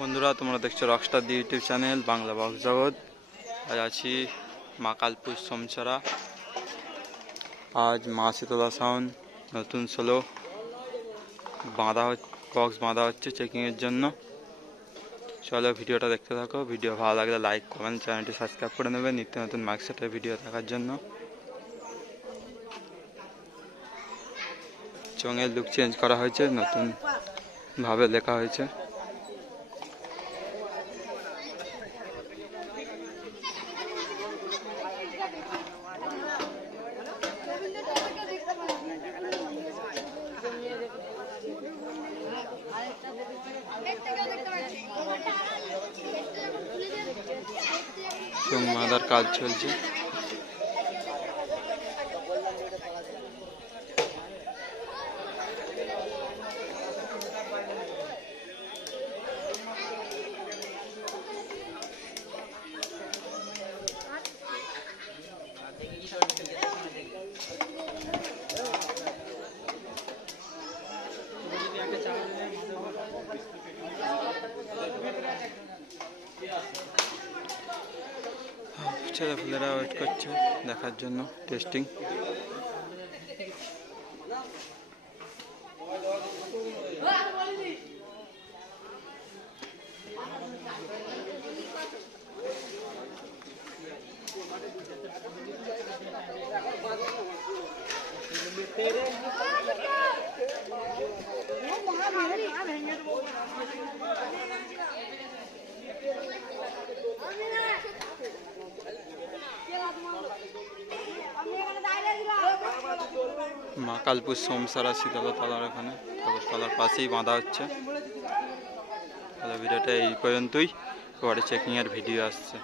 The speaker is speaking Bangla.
বন্ধুরা, তোমরা দেখছ rockstar the YouTube channel Bangla box Jagat. আজ আছি মা কালপুর সমছড়া। আজ মা শীতলা সাউন নতুন সোলো বাঁধা বক্স বাঁধা হচ্ছে চেকিংয়ের জন্য। চলো ভিডিওটা দেখতে থাকো। ভিডিও ভালো লাগলে লাইক কমেন্ট চ্যানেলটি সাবস্ক্রাইব করে নেবে। নিত্য নতুন মার্কসেটের ভিডিও দেখার জন্য। চঙের লুক চেঞ্জ করা হয়েছে, নতুন ভাবে লেখা হয়েছে। চোখ বাঁধার কাজ চলছে ছেলেপুলেরা ওয়েট করছে দেখার জন্য টেস্টিং মা কালপুর সোমসারা শীতলা তলার এখানে। তলার পাশেই বাঁধা হচ্ছে। তাহলে ভিডিওটা এই পর্যন্তই। পরে চেকিংয়ের ভিডিও আসছে।